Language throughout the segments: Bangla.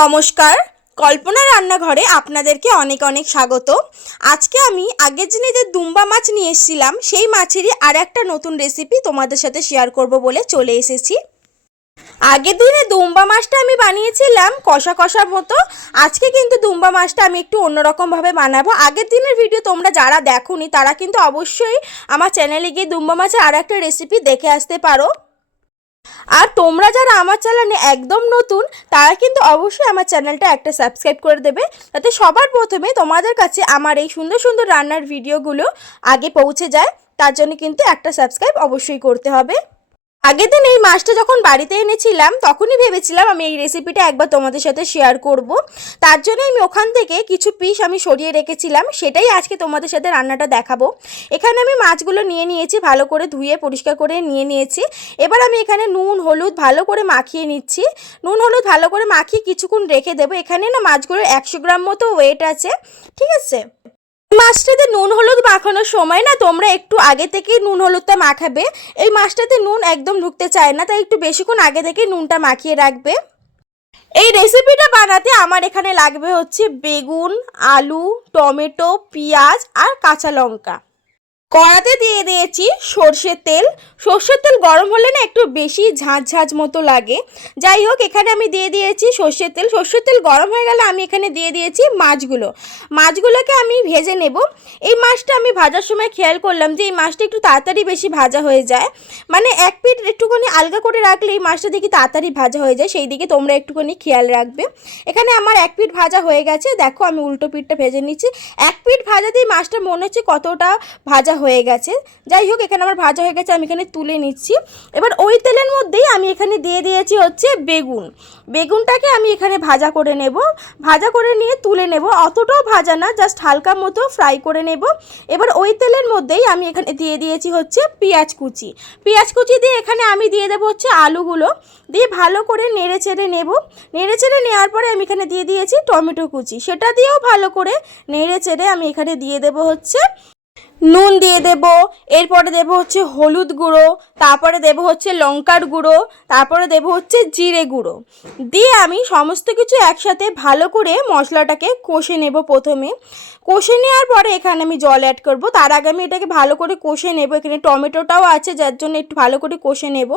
নমস্কার, কল্পনা রান্নাঘরে আপনাদেরকে অনেক অনেক স্বাগত। আজকে আমি আগের দিনে যে দুম্বা মাছ নিয়ে এসেছিলাম সেই মাছেরই আর একটা নতুন রেসিপি তোমাদের সাথে শেয়ার করব বলে চলে এসেছি। আগের দিনে দুম্বা মাছটা আমি বানিয়েছিলাম কষা কষার মতো। আজকে কিন্তু দুম্বা মাছটা আমি একটু অন্যরকমভাবে বানাবো। আগের দিনের ভিডিও তোমরা যারা দেখোনি তারা কিন্তু অবশ্যই আমার চ্যানেলে গিয়ে দুম্বা মাছের আর একটা রেসিপি দেখে আসতে পারো। আর তোমরা যারা আমার চ্যানেলে একদম নতুন তারা কিন্তু অবশ্যই আমার চ্যানেলটা একটা সাবস্ক্রাইব করে দেবে, যাতে সবার প্রথমে তোমাদের কাছে আমার এই সুন্দর সুন্দর রান্নার ভিডিওগুলো আগে পৌঁছে যায়। তার জন্য কিন্তু একটা সাবস্ক্রাইব অবশ্যই করতে হবে। আগের দিন এই মাছটা যখন বাড়িতে এনেছিলাম তখনই ভেবেছিলাম আমি এই রেসিপিটা একবার তোমাদের সাথে শেয়ার করব। তার জন্য আমি ওখান থেকে কিছু পিস আমি সরিয়ে রেখেছিলাম, সেটাই আজকে তোমাদের সাথে রান্নাটা দেখাবো। এখানে আমি মাছগুলো নিয়ে নিয়েছি, ভালো করে ধুয়ে পরিষ্কার করে নিয়ে নিয়েছি। এবার আমি এখানে নুন হলুদ ভালো করে মাখিয়ে নিচ্ছি। নুন হলুদ ভালো করে মাখিয়ে কিছুক্ষণ রেখে দেবো। এখানে না মাছগুলোর 100 গ্রাম মতো ওয়েট আছে, ঠিক আছে। মাছটাতে নুন হলুদ মাখানোর সময় না তোমরা একটু আগে থেকেই নুন হলুদটা মাখাবে। এই মাছটাতে নুন একদম ঢুকতে চায় না, তাই একটু বেশিক্ষণ আগে থেকেই নুনটা মাখিয়ে রাখবে। এই রেসিপিটা বানাতে আমার এখানে লাগবে হচ্ছে বেগুন, আলু, টমেটো, পেঁয়াজ আর কাঁচা লঙ্কা। কড়াতে দিয়ে দিয়েছি সর্ষের তেল। সর্ষের তেল গরম হলে না একটু বেশি ঝাঁঝ ঝাঁঝ মতো লাগে। যাই হোক, এখানে আমি দিয়ে দিয়েছি সর্ষের তেল। সর্ষের তেল গরম হয়ে গেলে আমি এখানে দিয়ে দিয়েছি মাছগুলোকে আমি ভেজে নেব। এই মাছটা আমি ভাজার সময় খেয়াল করলাম যে এই মাছটা একটু তাড়াতাড়ি বেশি ভাজা হয়ে যায়, মানে এক পিঠ একটুখানি আলগা করে রাখলে এই মাছটা দেখি তাড়াতাড়ি ভাজা হয়ে যায়, সেই দিকে তোমরা একটুখানি খেয়াল রাখবে। এখানে আমার এক পিঠ ভাজা হয়ে গেছে, দেখো আমি উল্টো পিঠটা ভেজে নিচ্ছি। এক পিঠ ভাজাতেই মাছটা মনে হচ্ছে কতটা ভাজা হয়ে গেছে। যাই হোক, এখানে আমার ভাজা হয়ে গেছে, আমি এখানে তুলে নিচ্ছি। এবার ওই তেলের মধ্যেই আমি এখানে দিয়ে দিয়েছি হচ্ছে বেগুনটাকে আমি এখানে ভাজা করে নেব। ভাজা করে নিয়ে তুলে নেব, অতটাও ভাজা না, জাস্ট হালকা মতো ফ্রাই করে নেব। এবার ওই তেলের মধ্যেই আমি এখানে দিয়ে দিয়েছি হচ্ছে পেঁয়াজ কুচি দিয়ে এখানে আমি দিয়ে দেবো হচ্ছে আলুগুলো দিয়ে ভালো করে নেড়ে চেড়ে নেব। নেড়ে চেড়ে নেওয়ার পরে আমি এখানে দিয়ে দিয়েছি টমেটো কুচি, সেটা দিয়েও ভালো করে নেড়ে চেড়ে আমি এখানে দিয়ে দেবো হচ্ছে নুন দিয়ে দেব। এরপরে দেব হচ্ছে হলুদ গুঁড়ো, তারপরে দেব হচ্ছে লঙ্কার গুঁড়ো, তারপরে দেব হচ্ছে জিরে গুঁড়ো। দিয়ে আমি সমস্ত কিছু একসাথে ভালো করে মশলাটাকে কষে নেব। প্রথমে কষে নেওয়ার পরে এখানে আমি জল অ্যাড করব। তার আগে আমি এটাকে ভালো করে কষে নেব। এখানে টমেটোটাও আছে, যার জন্য একটু ভালো করে কষে নেব।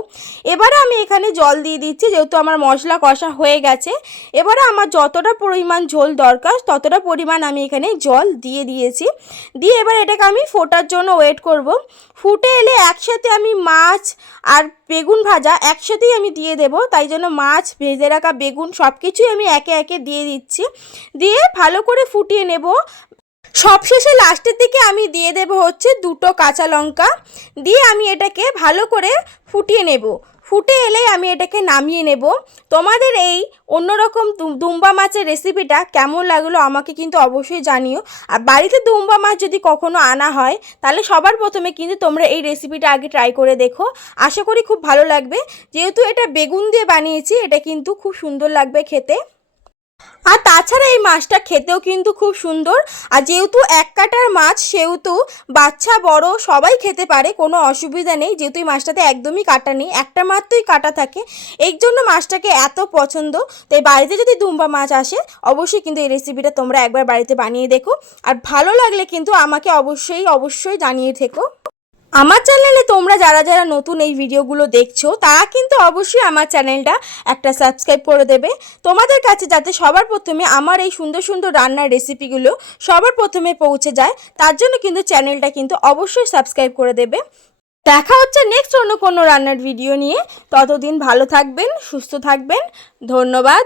এবারে আমি এখানে জল দিয়ে দিচ্ছি, যেহেতু আমার মশলা কষা হয়ে গেছে। এবারে আমার যতটা পরিমাণ ঝোল দরকার ততটা পরিমাণ আমি এখানে জল দিয়ে দিয়েছি। দিয়ে এবার এটাকে আমি ফোটার জন্য ওয়েট করব। ফুটে এলে একসাথে আমি মাছ আর বেগুন ভাজা একসাথেই আমি দিয়ে দেব। তাই জন্য মাছ, ভেজে রাখা বেগুন সব কিছুই আমি একে একে দিয়ে দিচ্ছি। দিয়ে ভালো করে ফুটিয়ে নেব। সবশেষে লাস্টের দিকে আমি দিয়ে দেব হচ্ছে 2টো কাঁচা লঙ্কা। দিয়ে আমি এটাকে ভালো করে ফুটিয়ে নেব। ফুটে এলেই আমি এটাকে নামিয়ে নেব। তোমাদের এই অন্যরকম দুম্বা মাছের রেসিপিটা কেমন লাগলো আমাকে কিন্তু অবশ্যই জানিও। আর বাড়িতে দুম্বা মাছ যদি কখনো আনা হয় তাহলে সবার প্রথমে কিন্তু তোমরা এই রেসিপিটা আগে ট্রাই করে দেখো। আশা করি খুব ভালো লাগবে। যেহেতু এটা বেগুন দিয়ে বানিয়েছি, এটা কিন্তু খুব সুন্দর লাগবে খেতে। আর তাছাড়া এই মাছটা খেতেও কিন্তু খুব সুন্দর। আর যেহেতু এক কাটার মাছ, সেহেতু বাচ্চা বড় সবাই খেতে পারে, কোনো অসুবিধা নেই। যেহেতু এই মাছটাতে একদমই কাটা নেই, একটা মাত্রই কাটা থাকে, এই জন্য মাছটাকে এত পছন্দ। তাই বাড়িতে যদি দুম্বা মাছ আসে অবশ্যই কিন্তু এই রেসিপিটা তোমরা একবার বাড়িতে বানিয়ে দেখো। আর ভালো লাগলে কিন্তু আমাকে অবশ্যই জানিয়ে থেকো। আমার চ্যানেলে তোমরা যারা যারা নতুন এই ভিডিওগুলো দেখছো তারা কিন্তু অবশ্যই আমার চ্যানেলটা একটা সাবস্ক্রাইব করে দেবে, তোমাদের কাছে যাতে সবার প্রথমে আমার এই সুন্দর সুন্দর রান্নার রেসিপিগুলো সবার প্রথমে পৌঁছে যায়। তার জন্য কিন্তু চ্যানেলটা কিন্তু অবশ্যই সাবস্ক্রাইব করে দেবে। দেখা হচ্ছে নেক্সট অন্য কোনো রান্নার ভিডিও নিয়ে। ততদিন ভালো থাকবেন, সুস্থ থাকবেন। ধন্যবাদ।